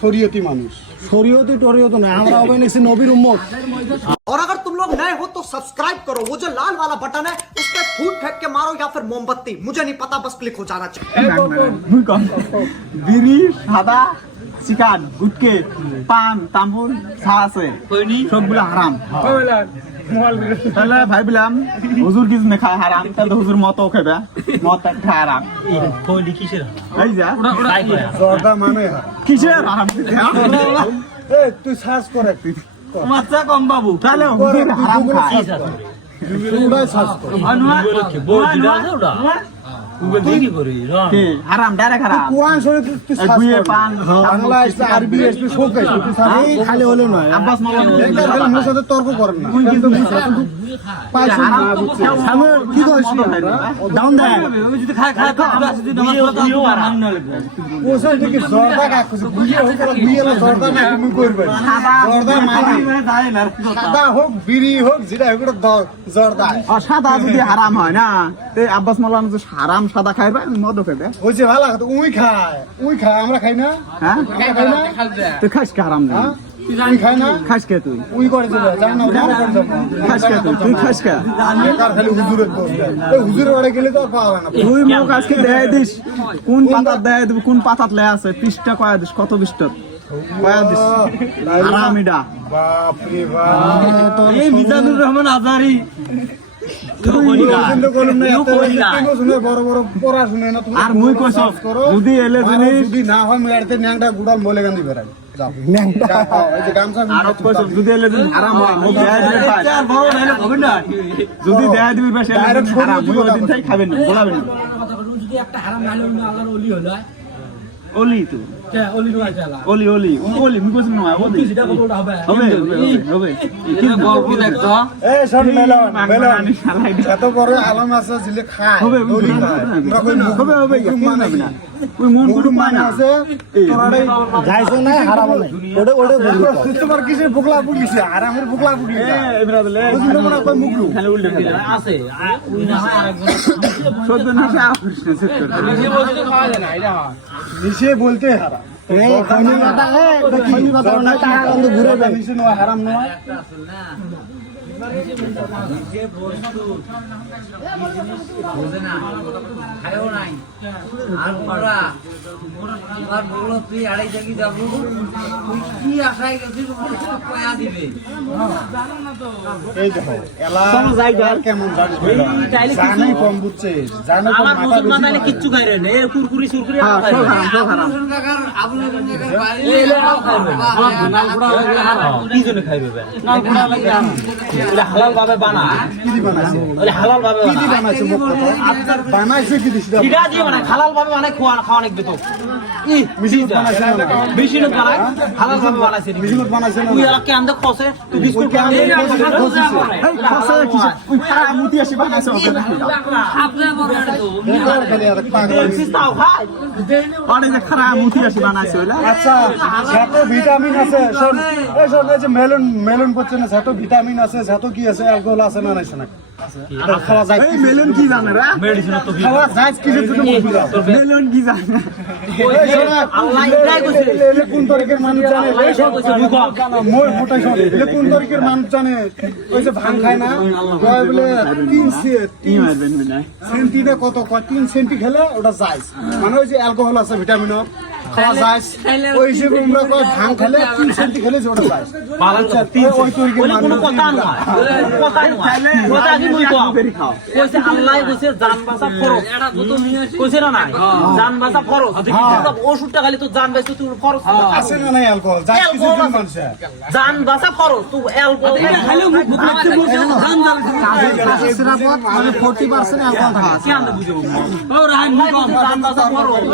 শরীয়তি মানুষ। শরীয়তি টরিয়ত না, আমরা হবে নাকি নবীর উম্মত। और अगर तुम लोग नए हो तो सब्सक्राइब करो, वो जो लाल वाला बटन है उस पर फूट फेंक के मारो या फिर मोमबत्ती, मुझे नहीं पता, बस क्लिक हो जाना चाहिए। বিড়ি, সাদা, চিকান, গুটকে, পান, তাম্বুল, চা আছে সবগুলো হারাম। তাহলে ভাবলাম হুজুর কিছু না খায় হারাম, তাহলে হুজুর মত খাবে, মত খায় হারাম। এই যা জর্দা মানে কিসের হারাম? তুই সার্চ করে বাচ্চা কম বাবু, তাহলে হুজুর হারাম খায়। হারাম ডাইরেক্ট হারাম। কোরআন শরীফ তুই সার্চ গুয়ে কর, পান, বাংলা আসবে, আরবি আসবে, সব আসবে, তুই সার্চ এই খালি হলে নয়। আব্বাস মাওলানা মোর সাথে তর্ক করেন না। পাইছো না বুঝছিস? সামনে কি কইছ? ডাউন দে। যদি খায় খায় তো যদি নামাজ পড়তে হারাম না লাগবে। ওসব থেকে জর্দা কাকুছে বুঝিয়ে হোক আর বুঝিয়ে জর্দা না তুমি করবে জর্দা মানে সাদা হোক বিড়ি হোক যেটা হোক ওটা জর্দা। আর সাদা যদি হারাম হয় না, তে আব্বাস মাওলানা যে হারাম সাদা খাইবে, মদ খাইবে। ওই যে ভালো কথা উই খায় আমরা খাই না, হ্যাঁ খাই না, তুই খাস কে হারাম নেই? উই খাই না, খাস কে তুই? উই করে যাবে জান না ওটা করে যাবে খাস কে তুই খাস কে? বেকার খালি হুজুরের দোষ দেয়। ওই হুজুরের বাড়ি গেলে তো আর পাওয়া না। তুই মুখ আজকে দেয় দিস, কোন পাতা দেয় দিব, কোন পাতাত লে আছে, পৃষ্ঠা কয়া দিস, কত পৃষ্ঠা কয়া দিস হারামিডা। বাপ রে বাপ, এই মিজানুর রহমান আজারি বড় বড় পড়াশুনে না তুমি। আর মুই কইছ যদি এলে জিনিস যদি না হয় মুই আড়তে ন্যাংটা গুড়াল বলে গান্ধী বেড়াই যাও এই যে গামছা আর কইছ যদি এলে জিনিস হারাম হয়, মুখ দেয় দিবে ভাই, চার বড় নাইলে হবে না। যদি দেয় দিবে বেশ এলে হারাম, মুই ওই দিন তাই খাবেন না, বলাবেন না। যদি একটা হারাম নাইলে আল্লাহর ওলি হলো ওলি তো কে ওলি নয় চালা ওলি ওলি ওলি মুই কইছ না ওলি যেটা বলটা হবে হবে হবে কি গল্প দেখতো। এই শোন মেলন আমি শালাই এত বড় আলম আছে জিলে খায় হবে দড়ি খায়। আমরা কই হবে হবে মানে না ওই মন মুরুম কুটুম মানে না আছে তোরাই যাইছো না হারাম নাই। ওটা ওটা বলি তো। সুস্থ পার কিসে বুকলা বুকলিছে আরামের বুকলা বুকলি এমরা বলে বুঝলো মনে কই মুগলু খালি উল্টে দিলে আছে ওই না হয় আরেকজন সদ্য না সে আকৃষ্ট সেট করতে নিজে বলতে খাওয়া যায় না এটা হয় নিচে বলতে হারাম এই খনি কথা এটা খনি কথা না, টাকা কিন্তু ঘুরে যাবে। নিচে নয় হারাম নয় নিজে বস্তু বোঝে না খায়ও নাই আর ওরা আর বলো তুই আড়াই থাকি যাবো তুই কি আশায় গেছিস কয়া দিবে এই দেখো এলা কেমন জানিস জানে কম বুঝছে জানে কম মাথা বেশি কিচ্ছু খাই রে নে কুরকুরি সুরকুরি হ্যাঁ সব হারাম সব হারাম কাকার আবুল কাকার বাইরে কি জন্য খাইবে নালগুড়া লাগে এটা হালাল ভাবে বানা কি দি বানাইছে ওরে হালাল ভাবে কি দি বানাইছে আচ্ছা বানাইছে কি দিছ কিডা দিয়ে বানায় হালাল ভাবে বানায় খাওয়া নাকবে তো মিশিত বানাইছে না মেশিনে বানায় হালাল ভাবে বানাইছে মিশিত বানাইছে না তুই এলাকে আমদে খসে তুই বিস্কুট ওই বানাই এই খাসা কি ওই খারাপ মুতি আসি বানাইছে আপনি বলেন তো বেকার খালি আর পাগল সিস্তাও ভাই আরে যে খারাপ মুতি আসি বানাইছে ওইলা। আচ্ছা যত ভিটামিন আছে শোন এই শোন এই যে মেলন মেলন পড়ছে না যত ভিটামিন আছে যত কি আছে অ্যালকোহল আছে না নাইছে না খাওয়া যায় এই মেলন কি জানে রে? মেডিসিন তো খাওয়া যায় কিসের জন্য বুঝলা মেলন কি জানে? আল্লাহ এটাই কইছে এলে কোন তরিকের মানুষ জানে এই সব মোর মোটাই শোন এলে কোন তরিকের মানুষ জানে ওই যে ভাং খায় না কয় বলে 3 মারবেন না সেন্টিটা কত কয় 3 সেন্টি খেলে ওটা যায় মানে ওই যে অ্যালকোহল আছে ভিটামিন খাওয়া যায় ওই হিসেবে আমরা কয় ভাং খেলে 3 সেন্টি খেলে ওটা যায় বালাচ্ছা ওই তরিকের কোনো মানুষ কথা নয় কথা নয় কথা কি মুই কম বেরি খাও কইছে আল্লাহ কইছে জান বাঁচা ফরজ কইছে না নাই জান বাঁচা ফরজ ওষুধটা খালি তো জান বাঁচা তুই ফরজ আছে না নাই অ্যালকোহল যায় কিসের জন্য মানুষ জান বাঁচা ফরজ তুই অ্যালকোহল খালি মুখ লাগতে বলছে জান সিরাপত মানে 40% অ্যালকোহল থাকে। কি আমরা বুঝবো ও রাহান মুখ জান বাঁচা ফরজ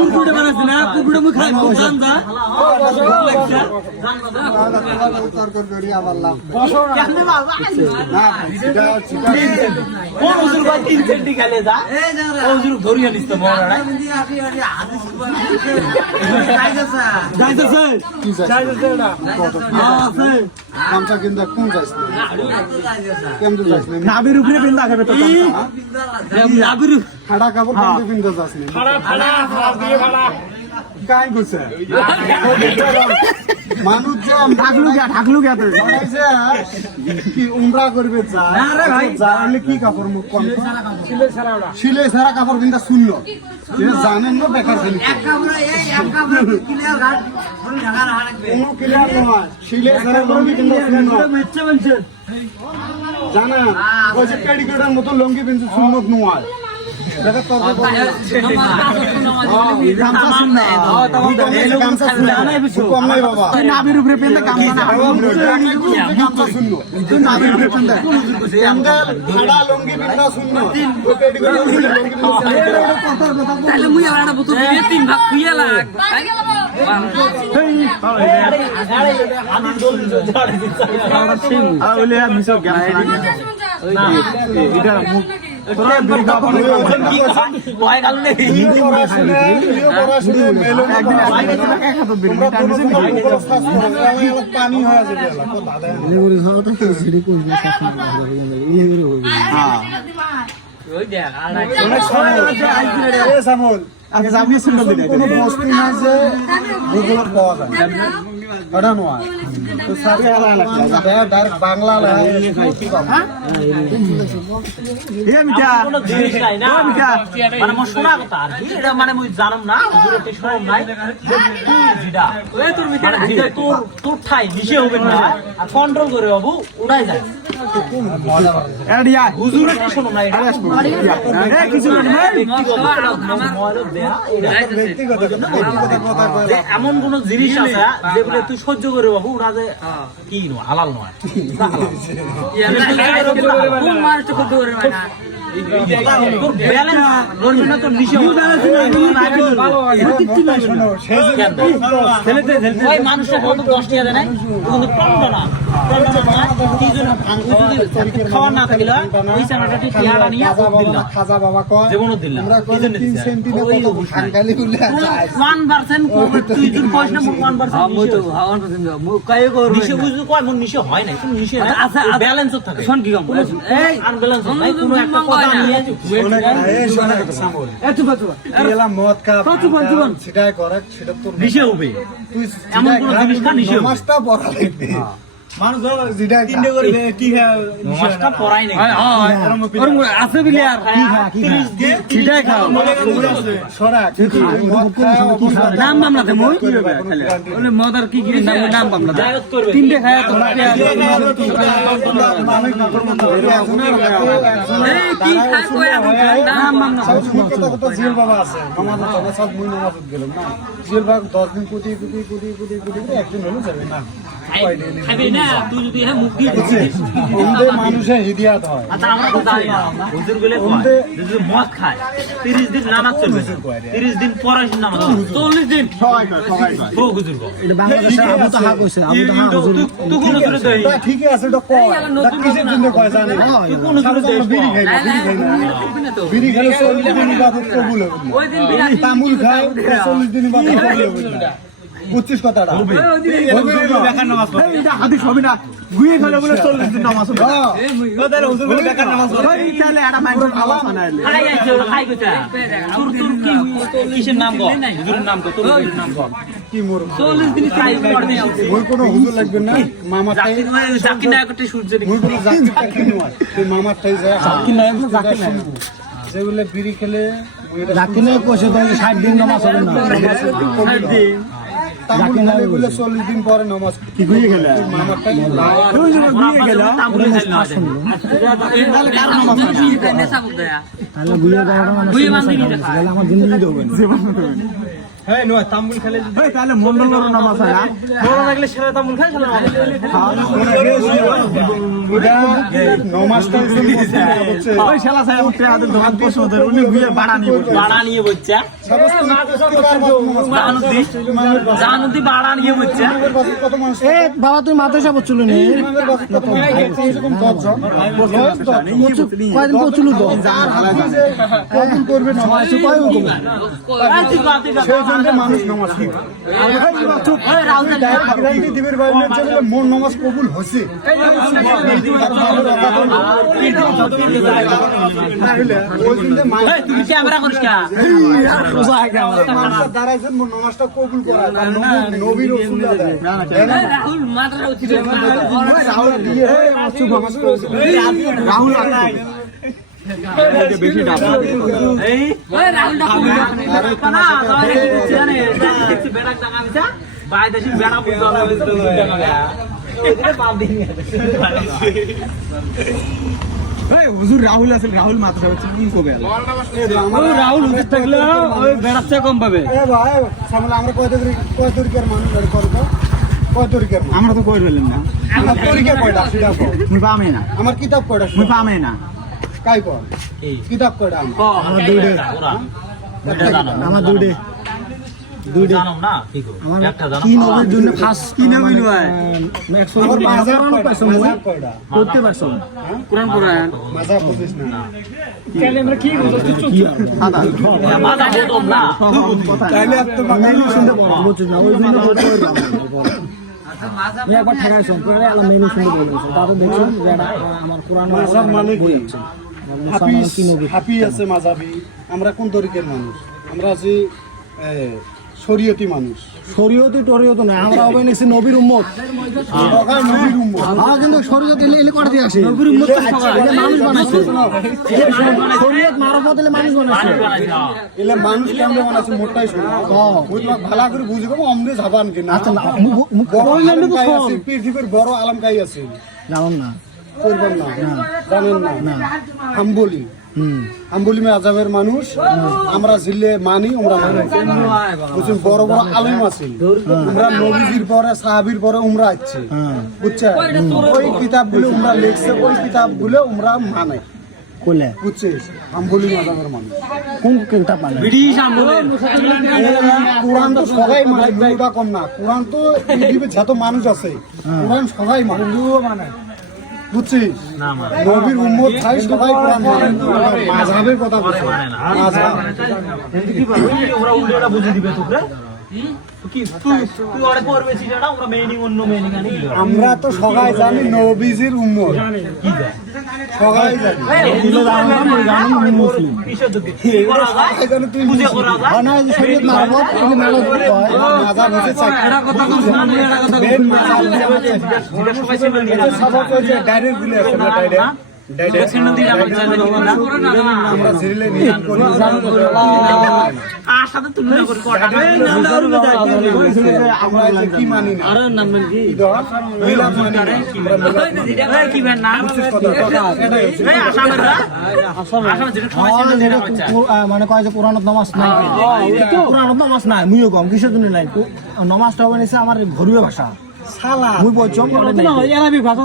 কুকুরে বানাইছে না কুকুরে মুখ খাই জান দা উত্তর করবি আল্লাহ কেমনে বাবা না এটা কোন হুজুর ভাই 3 সেন্টি খেলে যা হুজুর ধরিয়া নিতে মরা নাই যাইতেছে যাইতেছে না কামচা কিনতে কোন যাইছ কেমন যাইছ নাবির উপরে বিন্দা খাবে তো নাবির খাড়া কাপড় কিনতে কিনতে যাস ফাড়া দিয়ে ফাড়া কাই করছে মানুষ যে ঢাকলু গিয়া তুই বানাইছে কি উমরা করবে যা যা হলে কি কাপড় মুখ কম শিলে ছাড়া কাপড় কিন্তু শূন্য এটা জানেন না বেকার খালি কোনো ক্লিয়ার নয় শিলে ছাড়া লঙ্গি কিন্তু শূন্য জানা ওই যে ক্যাডিকেটার মতো লঙ্গি কিন্তু শূন্য নয় দেখা তোর কম নাই বাবা নাবির উপরে পেন্দে গামছা না গামছা শূন্য নাবির উপরে পেন্দে খাড়া লঙ্গি বিন্দা শূন্য ওই ক্যাডিকেটার লঙ্গি বিন্দা তাহলে মুই আবার একটা বোতল দিয়ে 3 ভাগ খুইয়া লাগ আর ওলে মিশো গামছা না এটা মুখ তোরা বিরগা কি কয় গাল নেই একদিন এক হাত বিরগা পানি হয়ে যাবে ওই দেখ আর আগে যাবি সুন্দর দিন কোনো বস্তু না যে গুগলে পাওয়া যায় এটা নয় তো সারি ডাইরেক্ট বাংলা এ মিটা কোনো জিনিস নাই না মানে মোর শোনা কথা আর কি এটা মানে মুই জানম না দূরতে শোনাম নাই জিডা ওই তোর মিটা তোর ঠাই নিশে হবে না আর কন্ট্রোল করে বাবু উড়াই যায় এডিয়া হুজুরে তো শোনো না এটা এ কিছু না ব্যক্তিগত কথা যে এমন কোন জিনিস আছে যেগুলো তুই সহ্য করে বাবু ওরা যে কি নয় হালাল নয় কোন মানুষ তো সহ্য করে না তোর ব্যালেন্স নড়বে না তোর নিশে ওই মানুষটা কত 10 টাকা দেয় না কিন্তু টন্ড না কি জন্য খাওয়া না থাকলে ওই চানাটাটি টিয়ারা নিয়ে দিলাম খাজা বাবা কয় জীবনও দিলাম আমরা কোন 3 সেন্টিমিটার কত ভাঙালি বলে 1% তুই যদি কইস না 1% মই তো 1% কাই কর নিশে বুঝু কয় মন নিশে হয় না তুমি নিশে আচ্ছা ব্যালেন্স থাকে শোন কি কম এই আনব্যালেন্স নাই কোনো একটা কথা নিয়ে মদ সেটাই করে সেটা তো নিশে হবে তুই এমন কোন জিনিস না নিশে হবে মাছটা পড়া লাগবে মানুষ যেটা তিনটে করে কি মাছটা পড়াই নাই আছে বিলে আর কিটাই খাও সরা নাম বামলাতে মই বলে মদার কি কি নাম বামলাতে তিনটে খায় তো জিল বাবা আছে সব মুই নামাজ গেলাম না জিল বাবা 10 দিন কোটি একদিন হলো যাবে না খাবি না তুই যদি হ্যাঁ মুখ দিয়ে মানুষের হিদিয়াত হয় আচ্ছা আমরা তো জানি না হুজুর গুলো কয় যদি মদ খায় 30 দিন নামাজ চলবে 30 দিন পরে নামাজ 40 দিন সবাই ও হুজুর কয় এটা বাংলাদেশে আবু তো হা কইছে আবু তো হা তুই কোন হুজুরে দেই ঠিকই আছে এটা কয় কিসের জন্য কয় জানি তুই কোন হুজুরে দেই বিড়ি খাই না বিড়ি খেলে 40 দিন ইবাদত কবুল হবে ওই দিন বিড়ি তামুল খায় 40 দিন ইবাদত কবুল হবে না বুঝছিস কথাটা বেকার নামাজ পড়ে এটা হাদিস হবে না গুয়ে খেলে বলে 40 দিন নামাজ পড়ে ওদের হুজুর বলে বেকার নামাজ পড়ে ওই তাহলে এটা মাইন্ড ভালো বানাইলে খাই আইছে ওরা খাই কইতা তোর কি কিসের নাম গো হুজুরের নাম কো তোর হুজুরের নাম কো কি মোর 40 দিন খাই পড়বে ওই কোনো হুজুর লাগবে না মামা তাই জাকির না একটা সূর্য ওই কোনো জাকির নয় তুই মামার তাই যায় জাকির না জাকির না যেগুলো বিড়ি খেলে জাকির না কইছে তো 60 দিন নামাজ হবে না 60 দিন তামুল খালে বলে 40 দিন পরে নামাজ কি গুয়ে গেল মামার তাই ওই যে গুয়ে গেল তাহলে গুয়ে যাওয়াটা মানে গুয়ে বান্ধি দিতে আমার জিন্দগি দেবে জীবন এই নয় তামুল খেলে এই তাহলে মন্ডলের নামাজ হয় না বড় লাগলে সেরা তামুল খায় সেরা নমাজটা ওই শালা সাহেব উঠে আদের দোকান পছন্দ ওদের উনি গুয়ে বাড়া নিয়ে বচ্চা জানুদি বাড়া নিয়ে বচ্চা কত মানুষ এ বাবা তুই মাদ্রাসা পড়ছিল নি কয়দিন পড়ছিল তো করবে না দিনে মানুষ নামাজ পড়ে গ্যারান্টি দিবের বাইরে চলে মোর নামাজ কবুল হয়েছে তুমি ক্যামেরা করিস কা মানুষের দাঁড়াইছেন মোর নামাজটা কবুল করা নবীর রসুল রাহুল মাথাটা উঠে রাহুল দিয়ে রাহুল বেশি ডাব এই রাহুল না তাহলে কি করছিস জানে দেখছি বেড়া টাকা আমিছা বাইদেশি বেড়া বুঝা হবে টাকা দেয়া এটা বাদ দিন হুজুর রাহুল আছে রাহুল মাত্রা হচ্ছে কি কবে রাহুল হুজুর থাকলে ওই বেড়াচ্ছে কম পাবে ভাই সামনে আমরা কয় তরিকার মানুষ কয় তরিকার আমরা তো কই বললাম না আমার তরিকা কয়টা সেটা কও। মুই পামে না আমার কিতাব কয়টা মুই পামে না কাই কর এই কিতাব কয়টা আমার দুইটা ওরা দুইটা জানো আমার দুইটা জানো না কি গো একটা জানো কি নবীর জন্য ফার্স্ট কি নবী লয় আমার মাজার কয়টা করতে পারছো কোরআন কোরআন মাজার বুঝিস না মাথা বোতল না তাইলে এত বাঙালি শুনতে পারো বুঝছিস না ওই জন্য একবার ঠেকাই সম্পর্কে আলাম মেনু শুনে বলেছে তারপর দেখছেন যারা আমার কোরআন মাজার মালিক বই আছে হাফি আছে মাজাবি আমরা কোন তরিকের মানুষ আমরা আছি শরীয়তি মানুষ শরীয়তি টরিয়তি না আমরা হবে নিছি নবীর উম্মত নবীর উম্মত আমরা কিন্তু শরীয়ত এলি করে দিয়ে আসি নবীর উম্মত এটা মানুষ বানাইছে শরীয়ত মারফত এলে মানুষ বানাইছে এলে মানুষ কেমন বানাইছে মোটাই শুনো ওই তোমাকে ভালো করে বুঝবো অমরে যাবান কিনা আচ্ছা না বড় আলম কাই আছে পৃথিবীর বড় আলম কাই আছে জানেন না করবেন না জানেন না হাম্বলি হাম্বলি মে আজাবের মানুষ আমরা জিলে মানি আমরা বুঝছেন বড় বড় আলেম আছে আমরা নবীজির পরে সাহাবীর পরে উমরা আছে বুঝছেন ওই কিতাবগুলো উমরা লিখছে ওই কিতাবগুলো উমরা মানে কোলে বুঝছিস হাম্বলি আজাবের মানুষ কোন কিতাব মানে ব্রিটিশ আমলে কোরআন তো সবাই মানে দুটা কম না কোরআন তো পৃথিবীর যত মানুষ আছে কোরআন সবাই মানে বুঝছিস না মানে নবীর উম্মত চাই সবাই কোরআন মানে মাযহাবের কথা বলছে মাযহাব ওরা উল্টোটা বুঝে দিবে তোকে কি তুই ওরে করবে সেটা আমরা মেইনিং অন্য মেইনিং আনি আমরা তো সবাই জানি নবীজির উম্মত সবাই জানি মুসলিম সবাই জানি তুই বুঝে করা যায় না শরীয়ত মারফত এলি মানুষ মাযহাব হচ্ছে চারটা মেন মাযহাব যেটা সবাই ছিল সবাই তো যে ডাইরেক্ট গুলো আছে না ডাইরেক্ট আমরা সিরিয়ালে নিয়ে করি আর সাথে তুলনা করে কটা আমরা যে কি মানি না আরে নাম কি ধর মিলাদ মানি না কি বেন না এই আসামেররা আসামে যেটা সবাই ছিল মানে কয় যে কোরআনত নামাজ নাই কোরআনত নামাজ নাই মুইও কম কিসের জন্য নাই নামাজটা হবে নিছে আমার ঘরুয়া ভাষা শালা মুই বলছম আরবিক ভাষা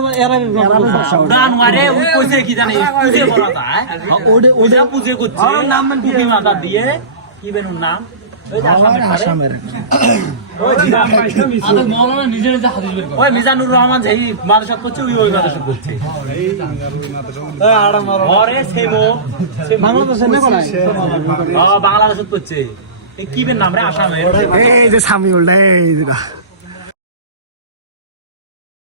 গান মারে ওই কইছে কি জানি পুজে করা যায় ওইটা পুজে করছে নাম কি মাথা দিয়ে কি বেন নাম ওই আসামের ওই মিজানুর রহমান যেই মাদ্রাসা করছে ওই মাদ্রাসা করছে আরে সেমো বাংলাদেশের না কোনায় বাংলাদেশ করছে এই কি বেন নাম রে আসামের এই যে সামিউল এই যেটা